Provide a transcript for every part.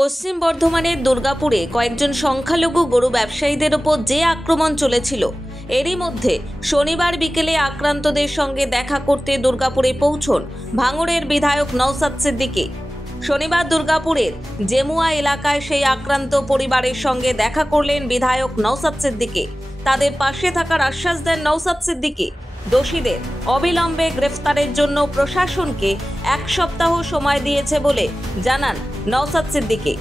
পশ্চিম বর্ধমানের দুর্গাপুরে কয়েকজন সংখ্যালঘু গরু ব্যবসায়ীদের ওপর যে আক্রমণ চলেছিল, এরই মধ্যে শনিবার বিকেলে আক্রান্তদের সঙ্গে দেখা করতে দুর্গাপুরে পৌঁছন ভাঙড়ের বিধায়ক নওশাদ সিদ্দিকী। শনিবার দুর্গাপুরের জেমুয়া এলাকায় সেই আক্রান্ত পরিবারের সঙ্গে দেখা করলেন বিধায়ক নওশাদ সিদ্দিকী। তাদের পাশে থাকার আশ্বাস দেন নওশাদ সিদ্দিকী। দোষীদের অবিলম্বে গ্রেফতারের জন্য প্রশাসনকে 1 সপ্তাহ সময় দিয়েছে বলে জানান নওশাদ সিদ্দিকী।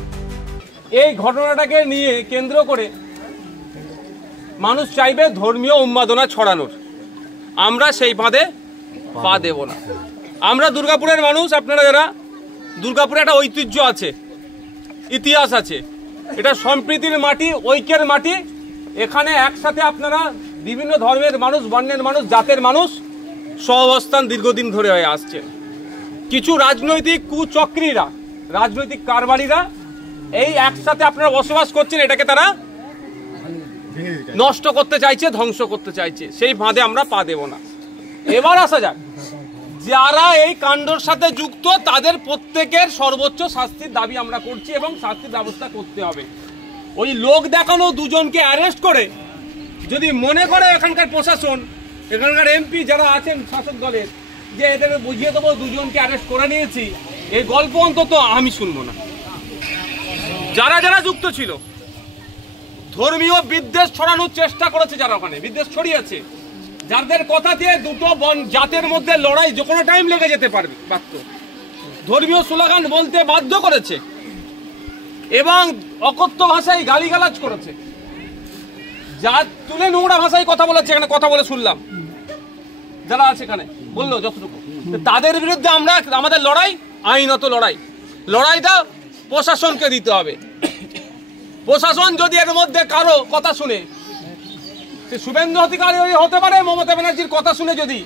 এই ঘটনাটাকে নিয়ে কেন্দ্র করে মানুষ চাইবে ধর্মীয় উন্মাদনা ছড়ানোর, আমরা সেই ফাঁদে পা দেব না। আমরা দুর্গাপুরের মানুষ, আপনারা যারা দুর্গাপুরে একটা ঐতিহ্য আছে, ইতিহাস আছে, এটা সম্প্রীতির মাটি, ঐক্যের মাটি। এখানে একসাথে আপনারা বিভিন্ন ধর্মের মানুষ, বর্ণের মানুষ, জাতের মানুষ সহাবস্থান দীর্ঘদিন ধরে হয়ে আসছে। কিছু রাজনৈতিক কুচক্রীরা, রাজনৈতিক কারবারিরা এই একসাথে আপনারা বসবাস করছেন, এটাকে তারা নষ্ট করতে চাইছে, ধ্বংস করতে চাইছে। সেই ফাঁদে আমরা পা দেব না। এবার আসা যাক, যারা এই কাণ্ডর সাথে যুক্ত তাদের প্রত্যেকের সর্বোচ্চ শাস্তির দাবি আমরা করছি এবং শাস্তির ব্যবস্থা করতে হবে। ওই লোক দেখানো দুজনকে অ্যারেস্ট করে যদি মনে করে এখানকার প্রশাসন, এখানকার এমপি যারা আছেন শাসক দলের, যে এদের বুঝিয়ে দেবো দুজনকে অ্যারেস্ট করে নিয়েছি, এই গল্প অন্তত আমি শুনবো না। যারা যারা যুক্ত ছিল, ধর্মীয় বিদ্বেষ ছড়ানোর চেষ্টা করেছে, যারা ওখানে বিদ্বেষ ছড়িয়েছে, যাদের কথাতে দুটো জাতের মধ্যে লড়াই যে কোনো টাইম লেগে যেতে পারত, ধর্মীয় স্লোগান বলতে বাধ্য করেছে এবং অকথ্য ভাষায় গালিগালাজ করেছে, যা তুলে নোংরা ভাষায় কথা বলেছে, এখানে কথা বলে শুনলাম যারা আছে এখানে বললো যতটুকু, তাদের বিরুদ্ধে আমরা আমাদের লড়াই আইনত লড়াইটা প্রশাসনকে দিতে হবে। প্রশাসন যদি এর মধ্যে কারো কথা শুনে, সে শুভেন্দু অধিকারী হতে পারে, মমতা ব্যানার্জির কথা শুনে যদি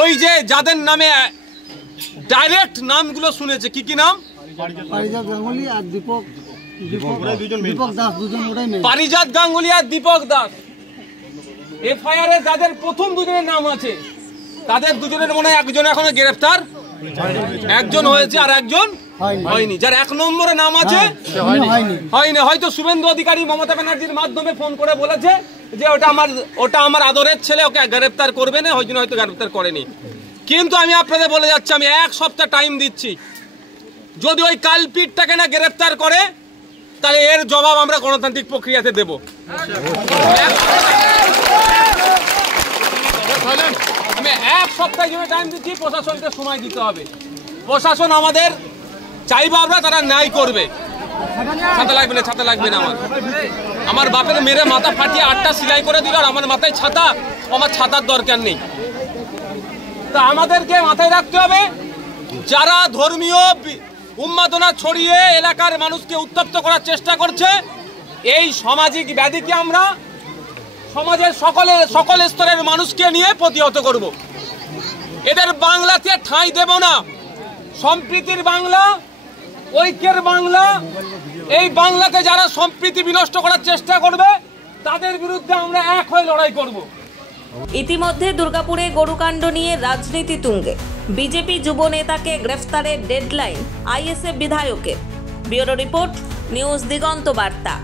ওই যে যাদের নামে ডাইরেক্ট নামগুলো শুনেছে, কি নাম, পারিজাত গাঙ্গুলি আর দীপক দাস, এফআইআর এ যাদের প্রথম দুজনের নাম আছে, তাদের দুজনের মনে হয় একজন এখনো গ্রেফতার, একজন হয়েছে আর একজন হয়নি। যার 1 নম্বরে নাম আছে হয়নি, হয়তো শুভেন্দু অধিকারী মমতা ব্যানার্জির মাধ্যমে ফোন করে বলেছে যে ওটা আমার আদরের ছেলে, ওকে গ্রেফতার করবে না, হয়তো গ্রেফতার করেনি। কিন্তু আমি আপনাদের বলে যাচ্ছি, আমি 1 সপ্তাহ টাইম দিচ্ছি, যদি ওই কালপিটটাকে না গ্রেফতার করে, তাহলে এর জবাব আমরা গণতান্ত্রিক প্রক্রিয়াতে দেব। আমি 1 সপ্তাহ জুড়ে টাইম দিচ্ছি, প্রশাসনকে সময় দিতে হবে। প্রশাসন আমাদের চাইবো আমরা, তারা ন্যায় করবে। ছাতা লাগবে না, আমার বাপের মেরে মাথা ফাটিয়ে 8টা সেলাই করে দিল, আর আমার মাথায় ছাতা, আমার ছাতার দরকার নেই। তা আমাদেরকে মাথায় রাখতে হবে, যারা ধর্মীয় উন্মাদনা ছড়িয়ে এলাকার মানুষকে উত্তপ্ত করার চেষ্টা করছে, এই সামাজিক ব্যাধিকে আমরা সমাজের সকল স্তরের মানুষকে নিয়ে প্রতিহত করব। এদের বাংলাতে ঠাঁই দেব না। সম্প্রীতির বাংলা, ঐক্যের বাংলা, এই বাংলাতে যারা সম্প্রীতি বিনষ্ট করার চেষ্টা করবে, তাদের বিরুদ্ধে আমরা এক হয়ে লড়াই করব। ইতিমধ্যে দুর্গাপুরে গরুকাণ্ড নিয়ে রাজনীতি তুঙ্গে। বিজেপি যুব নেতাকে গ্রেফতারের ডেডলাইন আইএসএফ বিধায়কের। ব্যুরো রিপোর্ট, নিউজ দিগন্ত বার্তা।